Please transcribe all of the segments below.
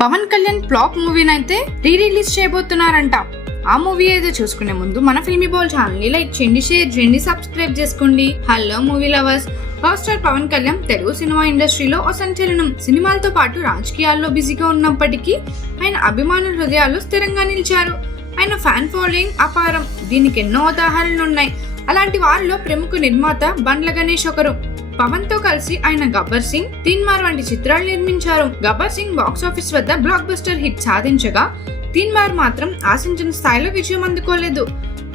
Pawan Kalyan flop మూవీని అయితే release చేయబోతున్నారంట. ఆ మూవీ ఏదో చూసుకునే ముందు మన ఫిల్మీ బౌల్ ఛానల్ ని లైక్ చేయండి, షేర్ చేయండి, సబ్స్క్రైబ్ చేసుకోండి. Hello movie lovers. Power star Pawan Kalyan Telugu cinema ఇండస్ట్రీలో ఓ సంచలనం. సినిమాలతో పాటు రాజకీయాల్లో బిజీగా ఉన్నప్పటికీ ఆయన అభిమానుల హృదయాల్లో స్థిరంగా నిలిచారు. ఆయన ఫ్యాన్ ఫాలోయింగ్ అపారం. దీనికి ఎన్నో ఉదాహరణలు ఉన్నాయి. అలాంటి వారిలో ప్రముఖ నిర్మాత బండ్ల గణేష్ ఒకరు. పవన్ తో కలిసి ఆయన గబ్బర్ సింగ్, తీన్మార్ వంటి చిత్రాలు నిర్మించారు. గబ్బర్ సింగ్ బాక్స్ ఆఫీస్ వద్ద బ్లాక్ బస్టర్ హిట్ సాధించగా తీన్మార్ మాత్రం ఆశించిన స్థాయిలో విజయం అందుకోలేదు.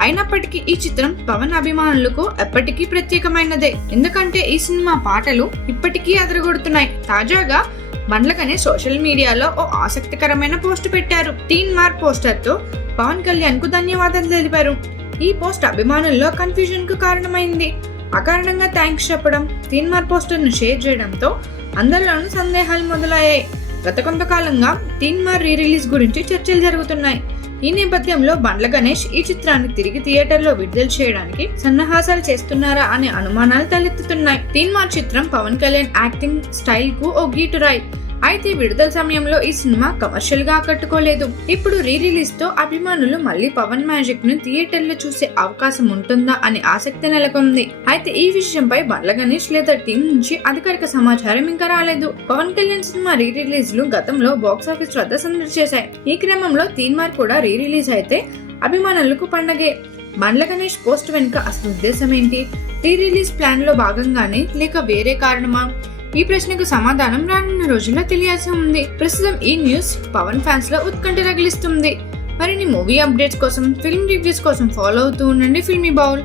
అయినప్పటికీ ఈ చిత్రం పవన్ అభిమానులకు ఎప్పటికీ ప్రత్యేకమైనదే. ఎందుకంటే ఈ సినిమా పాటలు ఇప్పటికీ అదరగొడుతున్నాయి. తాజాగా బండ్ల గణేష్ సోషల్ మీడియాలో ఓ ఆసక్తికరమైన పోస్ట్ పెట్టారు. తీన్మార్ పోస్టర్ తో పవన్ కళ్యాణ్ కు ధన్యవాదాలు తెలిపారు. ఈ పోస్ట్ అభిమానుల్లో కన్ఫ్యూజన్ కు కారణమైంది. అకారణంగా థ్యాంక్స్ చెప్పడం, తీన్మార్ పోస్టర్ ను షేర్ చేయడంతో అందరిలోనూ సందేహాలు మొదలయ్యాయి. గత కొంతకాలంగా తీన్మార్ రిలీజ్ గురించి చర్చలు జరుగుతున్నాయి. ఈ నేపథ్యంలో బండ్ల గణేష్ ఈ చిత్రాన్ని తిరిగి థియేటర్లో విడుదల చేయడానికి సన్నాహాసాలు చేస్తున్నారా అనే అనుమానాలు తలెత్తుతున్నాయి. తీన్మార్ చిత్రం పవన్ కళ్యాణ్ యాక్టింగ్ స్టైల్ కు ఓ గీటురాయి. అయితే విడుదల సమయంలో ఈ సినిమా కమర్షియల్ గా ఆకట్టుకోలేదు. ఇప్పుడు రిలీజ్ తో అభిమానులు మళ్ళీ పవన్ మ్యాజిక్ ను థియేటర్ లో చూసే అవకాశం ఉంటుందా అని ఆసక్తి నెలకొంది. అయితే ఈ విషయంపై బండ్ల గణేష్ లేదా టీం నుంచి అధికారిక సమాచారం ఇంకా రాలేదు. పవన్ కళ్యాణ్ సినిమా రిలీజ్ లు గతంలో బాక్స్ ఆఫీస్ వద్ద సందడి చేశాయి. ఈ క్రమంలో తీన్మార్ కూడా రిలీజ్ అయితే అభిమానులకు పండగే. బండ్ల గణేష్ పోస్ట్ వెనుక అసలు ఉద్దేశం ఏంటి? రిలీజ్ ప్లాన్ లో భాగంగానే లేక వేరే కారణమా? ఈ ప్రశ్నకు సమాధానం రానున్న రోజుల్లో తెలియాల్సి ఉంది. ప్రస్తుతం ఈ న్యూస్ పవన్ ఫ్యాన్స్ లో ఉత్కంఠ రగిలిస్తుంది. మరిన్ని మూవీ అప్డేట్స్ కోసం, ఫిల్మ్ రివ్యూస్ కోసం ఫాలో అవుతూ ఉండండి ఫిల్మీ బౌల్.